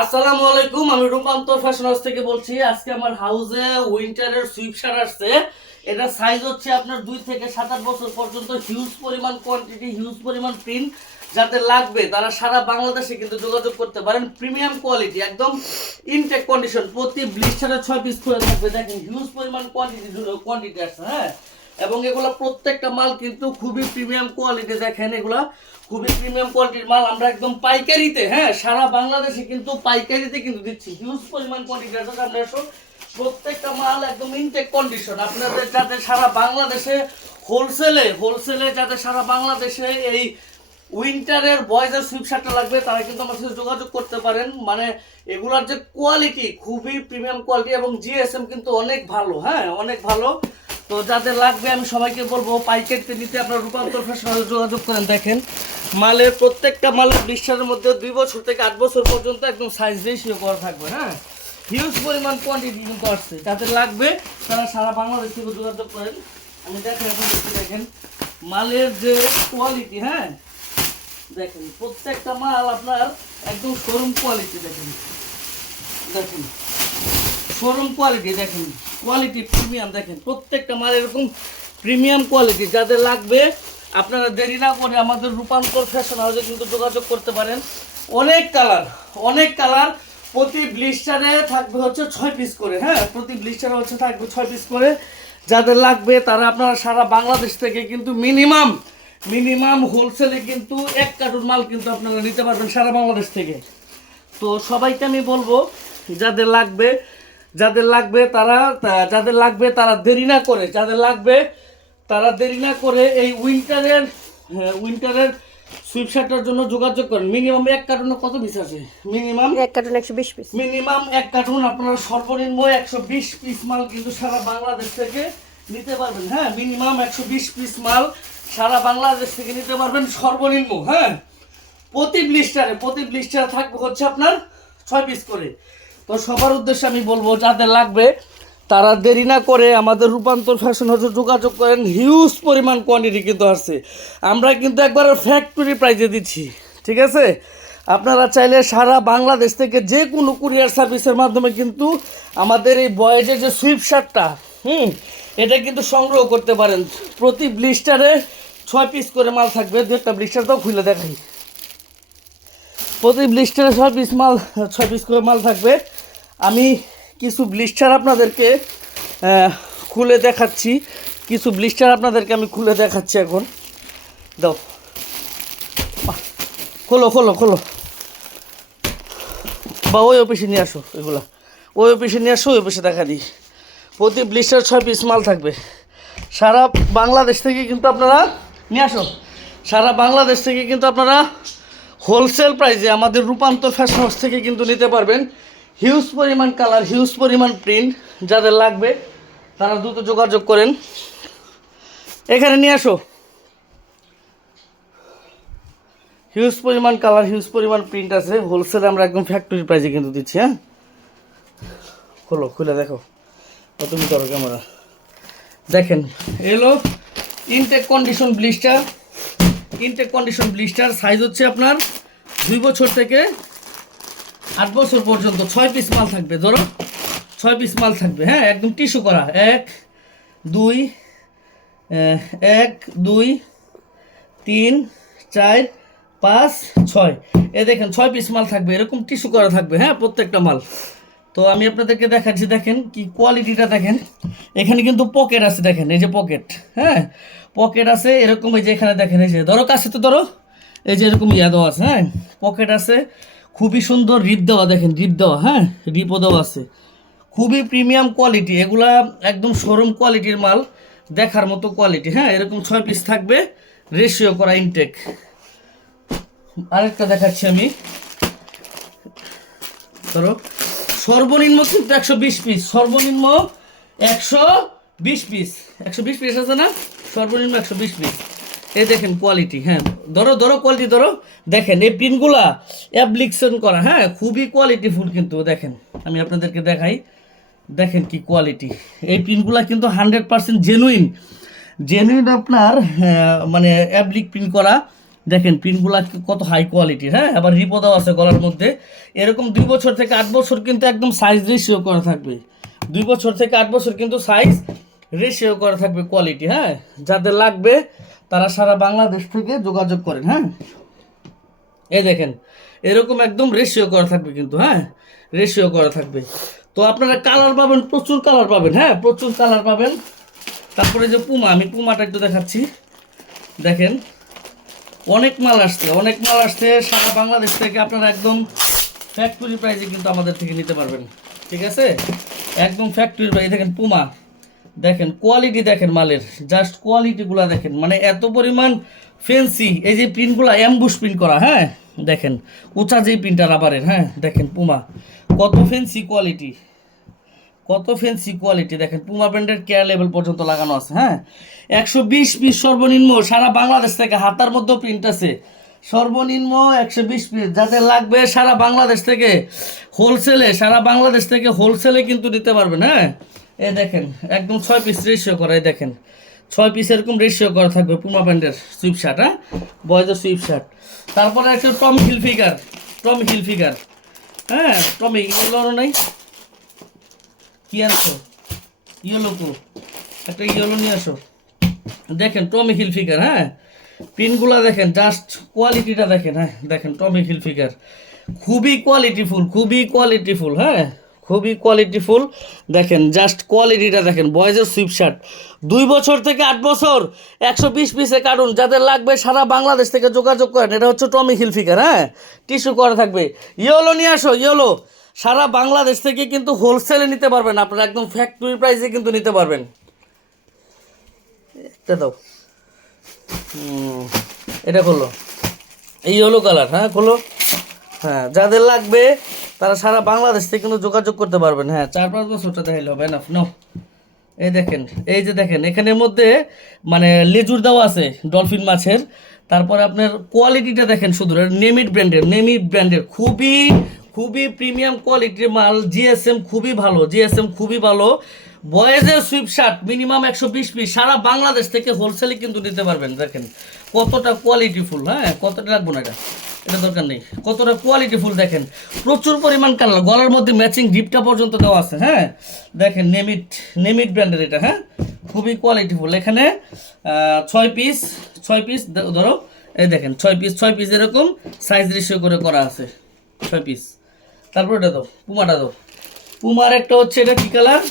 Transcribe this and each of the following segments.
আসসালামু আলাইকুম, আমি রূপান্তর ফ্যাশন হাউস থেকে বলছি। আজকে আমার হাউসে উইন্টারের সুইপ শার্ট আসছে। এটা সাইজ হচ্ছে আপনার 2 থেকে 7-8 বছর পর্যন্ত। হিউজ পরিমাণ কোয়ান্টিটি, হিউজ পরিমাণ প্রিন্ট। যাদের লাগবে তারা সারা বাংলাদেশে কিন্তু যোগাযোগ করতে পারেন। প্রিমিয়াম কোয়ালিটি, একদম ইনটেক কন্ডিশন। প্রতি ব্লিস্টারে 6 পিস করে থাকবে। দেখেন হিউজ পরিমাণ কোয়ান্টিটি আছে, হ্যাঁ। এবং এগুলো প্রত্যেকটা মাল কিন্তু খুবই প্রিমিয়াম কোয়ালিটি। দেখেন এগুলা খুবই প্রিমিয়াম কোয়ালিটির মাল। আমরা একদম পাইকারিতে, হ্যাঁ, সারা বাংলাদেশে কিন্তু পাইকারিতে কিন্তু দিচ্ছি। হিউজ পরিমাণ কোয়ান্টিটি আছে। আমরা প্রত্যেকটা মাল একদম ইনটেক কন্ডিশন। আপনাদের যাতে সারা বাংলাদেশে হোলসেলে যাতে সারা বাংলাদেশে এই উইন্টারের বয়েজের সুইপ শার্টটা লাগবে তারা কিন্তু আমার সাথে যোগাযোগ করতে পারেন। মানে এগুলার যে কোয়ালিটি খুবই প্রিমিয়াম কোয়ালিটি এবং জিএসএম কিন্তু অনেক ভালো, হ্যাঁ, অনেক ভালো। তো যাদের লাগবে আমি সবাইকে বলবো পাইকারিতে নিতে আপনারা রূপান্তর ফ্যাশন হাউসে যোগাযোগ করেন। দেখেন মালের প্রত্যেকটা মালের ব্লিস্টারের মধ্যে 2 বছর থেকে 8 বছর পর্যন্ত একদম সাইজ রেশিও করা থাকবে, হ্যাঁ। হিউজ পরিমাণ কোয়ান্টিটি কিন্তু আসছে। যাদের লাগবে তারা সারা বাংলাদেশ থেকে যোগাযোগ করেন। আমি দেখেন এখন দেখেন মালের যে কোয়ালিটি, হ্যাঁ, দেখেন প্রত্যেকটা মাল আপনার একদম শোরুম কোয়ালিটি। দেখেন দেখেন শোরুম কোয়ালিটি, দেখেন কোয়ালিটি প্রিমিয়াম। দেখেন প্রত্যেকটা মাল এরকম প্রিমিয়াম কোয়ালিটি। যাদের লাগবে আপনারা দেরি না করে আমাদের রূপান্তর ফ্যাশন হাউসে কিন্তু যোগাযোগ করতে পারেন। অনেক কালার প্রতি ব্লিস্টারে থাকবে হচ্ছে 6 পিস করে, হ্যাঁ, প্রতি ব্লিস্টারে হচ্ছে থাকবে 6 পিস করে। যাদের লাগবে তারা আপনারা সারা বাংলাদেশ থেকে কিন্তু মিনিমাম হোলসেলে কিন্তু 1 কার্টুন মাল কিন্তু আপনারা নিতে পারবেন সারা বাংলাদেশ থেকে। তো সবাইকে আমি বলবো যাদের লাগবে তারা দেরি না করে এই উইন্টারের সুইপ শার্টের জন্য যোগাযোগ করেন। মিনিমাম 1 কার্টুনে কত পিস আছে? Minimum 1 cartoon 120 piece. Minimum 1 cartoon আপনারা সর্বনিম্ন 120 পিস মাল কিন্তু সারা বাংলাদেশ থেকে নিতে পারবেন, হ্যাঁ। মিনিমাম 120 পিস মাল সারা বাংলাদেশ থেকে নিতে পারবেন সর্বনিম্ন, হ্যাঁ। প্রতি ব্লিস্টারে থাকবে হচ্ছে আপনার 6 পিস করে। তো সবার উদ্দেশ্যে আমি বলবো যাদের লাগবে তারা দেরি না করে আমাদের রূপান্তর ফ্যাশন হাউসে যোগাযোগ করেন। হিউজ পরিমাণ কোয়ান্টিটি কিন্তু আসছে। আমরা কিন্তু একবার ফ্যাক্টরি প্রাইজে দিচ্ছি, ঠিক আছে। আপনারা চাইলে সারা বাংলাদেশ থেকে যে কোনো কুরিয়ার সার্ভিসের মাধ্যমে কিন্তু আমাদের এই বয়েজের যে সুইপ শার্টটা, এটা কিন্তু সংগ্রহ করতে পারেন। প্রতি ব্লিস্টারে 6 পিস করে মাল থাকবে। 2টা ব্লিস্টার তো খুলে দেখাই। প্রতি ব্লিস্টারে 6 পিস করে মাল থাকবে। আমি কিছু ব্লিস্টার আপনাদেরকে খুলে দেখাচ্ছি। আমি খুলে দেখাচ্ছি এখন। দাও, খোলো বা ওই অফিসে নিয়ে আসো। ওই অফিসে দেখা দিই। প্রতি ব্লিস্টার 6 পিস মাল থাকবে। সারা বাংলাদেশ থেকে কিন্তু আপনারা নিয়ে আসো। সারা বাংলাদেশ থেকে কিন্তু আপনারা হোলসেল প্রাইসে আমাদের রূপান্তর ফ্যাশন হাউস থেকে কিন্তু নিতে পারবেন। হিউজ পরিমাণ কালার, হিউজ পরিমাণ প্রিন্ট। যাদের লাগবে তারা দ্রুত যোগাযোগ করেন। এখানে নিয়ে আসো। হিউজ পরিমাণ কালার, হিউজ পরিমাণ প্রিন্ট আছে। হোলসেলে আমরা একদম ফ্যাক্টরি প্রাইসে কিন্তু দিচ্ছি, হ্যাঁ। খুলে দেখো। তুমি ধরো ক্যামেরা। দেখেন এলো ইনটেক কন্ডিশন ব্লিস্টার। সাইজ হচ্ছে আপনার 2 বছর থেকে 8 বছর পর্যন্ত। 6 পিস মাল থাকবে। ধরো 6 পিস মাল থাকবে, হ্যাঁ, একদম টিস্যু করা। 1 2 3 4 5 6। এ দেখেন 6 পিস মাল থাকবে, এরকম টিস্যু করা থাকবে, হ্যাঁ, প্রত্যেকটা মাল। তো আমি আপনাদেরকে দেখাচ্ছি। দেখেন কি কোয়ালিটিটা। দেখেন এখানে কিন্তু পকেট আছে। দেখেন এই যে পকেট, হ্যাঁ, পকেট আছে এরকম। এই যে এখানে দেখেন, এই যে ধরো কাছে তো ধরো, এই যে এরকম দেওয়া আছে, হ্যাঁ, পকেট আছে। খুবই সুন্দর রিপ দেওয়া। দেখেন রিপ দেওয়া, হ্যাঁ, রিপও দেওয়া আছে। খুবই প্রিমিয়াম কোয়ালিটি। এগুলা একদম শোরুম কোয়ালিটির মাল, দেখার মতো কোয়ালিটি, হ্যাঁ। এরকম 6 পিস থাকবে, রেশিও করা ইনটেক। আরেকটা দেখাচ্ছি আমি। ধরো সর্বনিম্ন কিন্তু 120 পিস। সর্বনিম্ন 120 পিস আছে না? সর্বনিম্ন 120 পিস। এই দেখেন কোয়ালিটি, হ্যাঁ। ধরো কোয়ালিটি ধরো। দেখেন এই প্রিন্টগুলা অ্যাপ্লিকেশন করা, হ্যাঁ, খুবই কোয়ালিটিফুল কিন্তু। দেখেন আমি আপনাদেরকে দেখাই। দেখেন কি কোয়ালিটি। এই প্রিন্টগুলা কিন্তু 100% জেনুইন আপনার, মানে অ্যাপ্লিক প্রিন্ট করা। দেখেন প্রিন্টগুলা কত হাই কোয়ালিটির, হ্যাঁ, আবার রিপো দেওয়া আছে গলার মধ্যে। এরকম 2 বছর থেকে 8 বছর কিন্তু একদম সাইজ রেশিও করা থাকবে। 2 বছর থেকে 8 বছর কিন্তু সাইজ রেশিও করা থাকবে কোয়ালিটি, হ্যাঁ। যাদের লাগবে তারা সারা বাংলাদেশ থেকে যোগাযোগ করেন, হ্যাঁ। এই দেখেন এরকম একদম রেশিও করা থাকবে কিন্তু, হ্যাঁ, রেশিও করা থাকবে। তো আপনারা কালার পাবেন, প্রচুর কালার পাবেন, হ্যাঁ, প্রচুর কালার পাবেন। তারপরে যে পুমা, আমি পুমাটা একটু দেখাচ্ছি। দেখেন অনেক মাল আসছে, অনেক মাল আসছে সারা বাংলাদেশ থেকে। আপনারা একদম ফ্যাক্টরি প্রাইসে কিন্তু আমাদের থেকে নিতে পারবেন, ঠিক আছে, একদম ফ্যাক্টরি প্রাইস। দেখেন পুমা, দেখেন কোয়ালিটি, দেখেন মালের জাস্ট কোয়ালিটিগুলো দেখেন, মানে এত পরিমাণ ফেন্সি। এই যে প্রিন্টগুলো অ্যাম্বুশ প্রিন্ট করা, হ্যাঁ, দেখেন উঁচা যেই প্রিন্টার রাবারের, হ্যাঁ, দেখেন পুমা কত ফেন্সি কোয়ালিটি, কত ফেন্সি কোয়ালিটি। দেখেন পুমা ব্র্যান্ডের কেয়ার লেভেল পর্যন্ত লাগানো আছে, হ্যাঁ। 120 পিস সর্বনিম্ন সারা বাংলাদেশ থেকে, হাতার মধ্যেও প্রিন্ট আছে। সর্বনিম্ন 120 পিস, যাদের লাগবে সারা বাংলাদেশ থেকে হোলসেলে, সারা বাংলাদেশ থেকে হোলসেলে কিন্তু নিতে পারবেন, হ্যাঁ। এই দেখেন একদম 6 পিস রেশিও করা, এই দেখেন 6 পিস এরকম রেশিও করা থাকবে পুমা ব্র্যান্ডের সুইপ শার্ট, হ্যাঁ, বয়েজের সুইপ শার্ট। তারপরে একটা টমি হিলফিগার, টমি হিলফিগার, হ্যাঁ, টমি ইয়েলো নাই, কি আনছো ইয়েলো কো, একটা ইয়েলো নিয়ে আসো। দেখেন টমি হিলফিগার, হ্যাঁ, প্রিন্টগুলো দেখেন, জাস্ট কোয়ালিটিটা দেখেন, হ্যাঁ, দেখেন টমি হিলফিগার খুবই কোয়ালিটিফুল, খুবই কোয়ালিটিফুল, হ্যাঁ, খুবই কোয়ালিটিফুল। দেখেন জাস্ট কোয়ালিটিটা দেখেন, বয়েজের সুইপ শার্ট 2 বছর থেকে 8 বছর, 120 পিসে কার্টুন। যাদের লাগবে সারা বাংলাদেশ থেকে যোগাযোগ করেন। এটা হচ্ছে টমি হিলফিগার, হ্যাঁ, টিস্যু করা থাকবে। ইয়েলো নিয়ে আসো, ইয়েলো সারা বাংলাদেশ থেকে কিন্তু হোলসেলে নিতে পারবেন, আপনারা একদম ফ্যাক্টরি প্রাইসে কিন্তু নিতে পারবেন। এটা দাও, এটা খোলো, এই ইয়েলো কালার, হ্যাঁ খোলো, হ্যাঁ, যাদের লাগবে তারা সারা বাংলাদেশ থেকে কিন্তু যোগাযোগ করতে পারবেন, হ্যাঁ। 4-5 বছরটা দেখাইলে হবে না, নো। এই দেখেন, এই যে দেখেন এখানের মধ্যে মানে লেজুর দেওয়া আছে ডলফিন মাছের। তারপরে আপনার কোয়ালিটিটা দেখেন, শুধু নেমিট ব্র্যান্ডের, নেমিট ব্র্যান্ডের খুবই খুবই প্রিমিয়াম কোয়ালিটির মাল। জিএসএম খুবই ভালো, জিএসএম খুবই ভালো। বয়েজের সুইপ শার্ট মিনিমাম 120 পিস সারা বাংলাদেশ থেকে হোলসেলে কিন্তু নিতে পারবেন। দেখেন কতটা কোয়ালিটিফুল, হ্যাঁ, কতটা রাখবো না, এটা এটা দরকার নেই, কতটা কোয়ালিটিফুল। দেখেন প্রচুর পরিমাণ কালার, গলার মধ্যে ম্যাচিং ডিপটা পর্যন্ত দেওয়া আছে, হ্যাঁ। দেখেন নেমিট, নেমিট ব্র্যান্ডের এটা, হ্যাঁ, খুবই কোয়ালিটিফুল। এখানে 6 পিস, 6 পিস ধরো, এই দেখেন 6 পিস, 6 পিস এরকম সাইজ রেশিও করে করা আছে, 6 পিস। তারপর এটা দাও, পুমাটা দাও। পুমার একটা হচ্ছে, এটা কি কালার,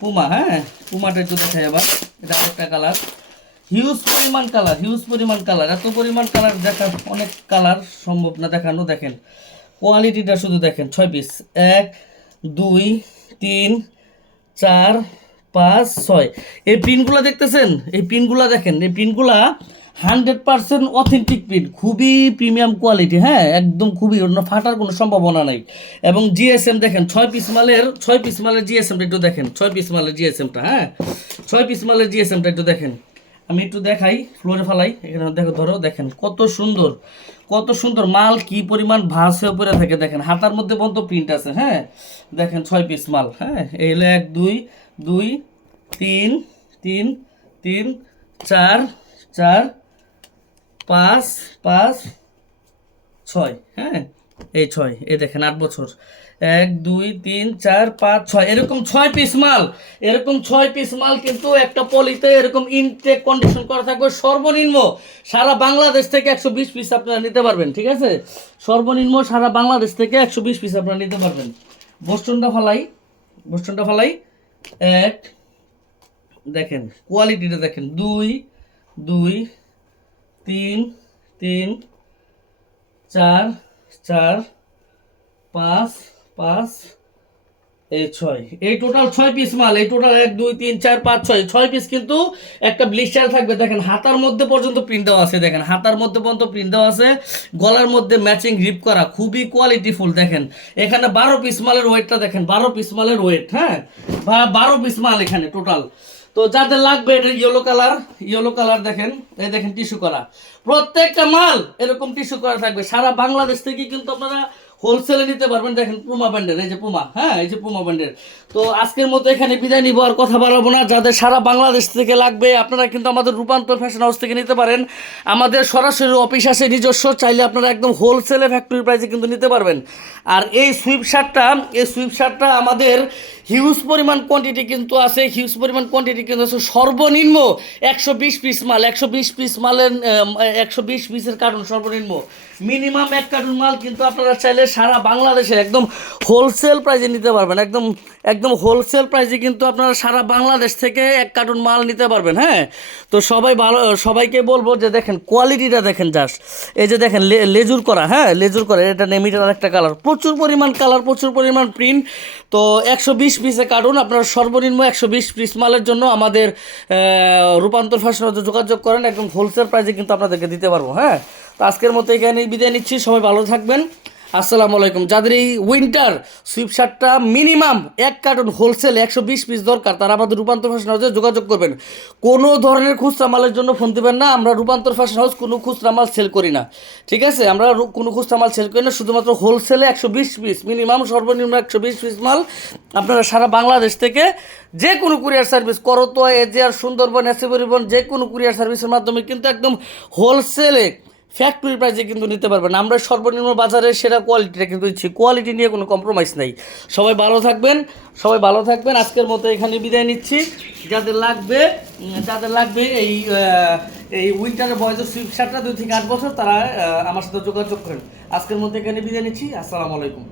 পুমা, হ্যাঁ, পুমাটা একটু দেখাই আবার। এটা আরেকটা কালার, হিউজ পরিমাণ কালার, হিউজ পরিমাণ কালার। এত পরিমাণ কালার দেখা, অনেক কালার সম্ভব না দেখানো। দেখেন কোয়ালিটিটা শুধু দেখেন, 6 পিস, 1 2 3 4 5 6। এই প্রিন্টগুলো দেখতেছেন, এই প্রিন্টগুলো দেখেন, এই প্রিন্টগুলা 100% অথেন্টিক প্রিন্ট, খুবই প্রিমিয়াম কোয়ালিটি, হ্যাঁ, একদম খুবই, অন্য ফাটার কোনো সম্ভাবনা নাই। এবং জিএসএম দেখেন 6 পিস মালের, 6 পিস মালের জিএসএমটা একটু দেখেন, 6 পিস মালের জিএসএমটা, হ্যাঁ, 6 পিস মালের জিএসএমটা একটু দেখেন। আমি একটু দেখাই, ফ্লোরে ফালাই, এখানে দেখো, ধরো, দেখেন কত সুন্দর, কত সুন্দর মাল, কি পরিমাণ ভাঁজ হয়ে পড়ে থাকে। দেখেন হাতার মধ্যে পর্যন্ত প্রিন্ট আছে, হ্যাঁ। দেখেন 6 পিস মাল, হ্যাঁ, এই হলো 1 2 2 3 3 3 4 4 5 5 6, হ্যাঁ, এই 6, এই দেখেন 8 বছর, 1 2 3 4 5 6, এরকম 6 পিস মাল, এরকম 6 পিস মাল কিন্তু একটা পলিতে এরকম ইনটেক কন্ডিশন করা থাকবে। সর্বনিম্ন সারা বাংলাদেশ থেকে 120 পিস আপনারা নিতে পারবেন, ঠিক আছে, সর্বনিম্ন সারা বাংলাদেশ থেকে 120 পিস আপনারা নিতে পারবেন। বোস্টনটা ফালাই, বোস্টনটা ফালাই, 1, দেখেন কোয়ালিটিটা দেখেন, 2 2 3 3 4 4 5 5, এই 6, এই টোটাল 6 পিস মাল, এই টোটাল 1 2 3 4 5 6, 6 পিস কিন্তু একটা ব্লিস্টার থাকবে। দেখেন হাতার মধ্যে পর্যন্ত প্রিন্ট দেওয়া আছে, দেখেন হাতার মধ্যে পর্যন্ত প্রিন্ট দেওয়া আছে, গলার মধ্যে ম্যাচিং রিপ করা, খুবই কোয়ালিটিফুল। দেখেন এখানে 12 পিস মালের ওয়েটটা দেখেন, 12 পিস মালের ওয়েট, হ্যাঁ, 12 পিস মাল এখানে টোটাল। তো যাদের লাগবে, এটা ইয়েলো কালার, ইয়েলো কালার দেখেন, এই দেখেন টিস্যু করা, প্রত্যেকটা মাল এরকম টিস্যু করা থাকবে। সারা বাংলাদেশ থেকে কিন্তু আপনারা হোলসেলে নিতে পারবেন। দেখেন পুমা ব্র্যান্ডের, এই যে পুমা, হ্যাঁ এই যে পুমা ব্র্যান্ডের। তো আজকের মতো এখানে বিদায় নিব, আর কথা বাড়াবো না। যাদের সারা বাংলাদেশ থেকে লাগবে আপনারা কিন্তু আমাদের রূপান্তর ফ্যাশন হাউস থেকে নিতে পারেন। আমাদের সরাসরি অফিস আছে নিজস্ব, চাইলে আপনারা একদম হোলসেলে ফ্যাক্টরি প্রাইসে কিন্তু নিতে পারবেন। আর এই সুইপ শার্টটা আমাদের হিউজ পরিমাণ কোয়ান্টিটি কিন্তু আছে, হিউজ পরিমাণ কোয়ান্টিটি কিন্তু আছে। সর্বনিম্ন 120 পিস মাল, 120 পিস মালের 120 পিসের কার্টুন সর্বনিম্ন। মিনিমাম 1 কার্টুন মাল কিন্তু আপনারা চাইলে সারা বাংলাদেশে একদম হোলসেল প্রাইসে নিতে পারবেন। একদম একদম হোলসেল প্রাইসে কিন্তু আপনারা সারা বাংলাদেশ থেকে 1 কার্টুন মাল নিতে পারবেন। হ্যাঁ, তো সবাইকে বলবো যে দেখেন কোয়ালিটিটা দেখেন জাস্ট। এই যে দেখেন লেজুর করা, হ্যাঁ লেজুর করা, এটা নেমিটার একটা কালার, প্রচুর পরিমাণ কালার, প্রচুর পরিমাণ প্রিন্ট। তো 120 পিসে কার্টুন, আপনারা সর্বনিম্ন 120 পিস মালের জন্য আমাদের রূপান্তর ফ্যাশন হাউসে যোগাযোগ করেন, একদম হোলসেল প্রাইসে কিন্তু আপনাদেরকে দিতে পারবো। হ্যাঁ, তো আজকের মতো এখানে বিদায় নিচ্ছি, সবাই ভালো থাকবেন, আসসালামু আলাইকুম। যাদের এই উইন্টার সুইপ শার্টটা মিনিমাম 1 কার্টুন হোলসেল 120 পিস দরকার, তারা আমাদের রূপান্তর ফ্যাশন হাউসে যোগাযোগ করবেন। কোনো ধরনের খুচরা মালের জন্য ফোন দেবেন না, আমরা রূপান্তর ফ্যাশন হাউস কোনো খুচরা মাল সেল করি না, ঠিক আছে? আমরা কোনো খুচরা মাল সেল করি না, শুধুমাত্র হোলসেলে 120 পিস, মিনিমাম সর্বনিম্ন 120 পিস মাল আপনারা সারা বাংলাদেশ থেকে যে কোনো courier service, Karatoya, AGR, Sundarban, AC পরিবহন, যে কোনো কুরিয়ার সার্ভিসের মাধ্যমে কিন্তু একদম হোলসেলে ফ্যাক্টরি প্রাইসে কিন্তু নিতে পারবেন। আমরা সর্বনিম্ন বাজারে সেরা কোয়ালিটিটা কিন্তু দিচ্ছি, কোয়ালিটি নিয়ে কোনো কম্প্রোমাইজ নাই। সবাই ভালো থাকবেন, আজকের মতো এখানে বিদায় নিচ্ছি। যাদের লাগবে এই উইন্টারের বয়সের সুইপ শার্টটা 2 থেকে 8 বছর, তারা আমার সাথে যোগাযোগ করেন। আজকের মতো এখানে বিদায় নিচ্ছি, আসসালামু আলাইকুম।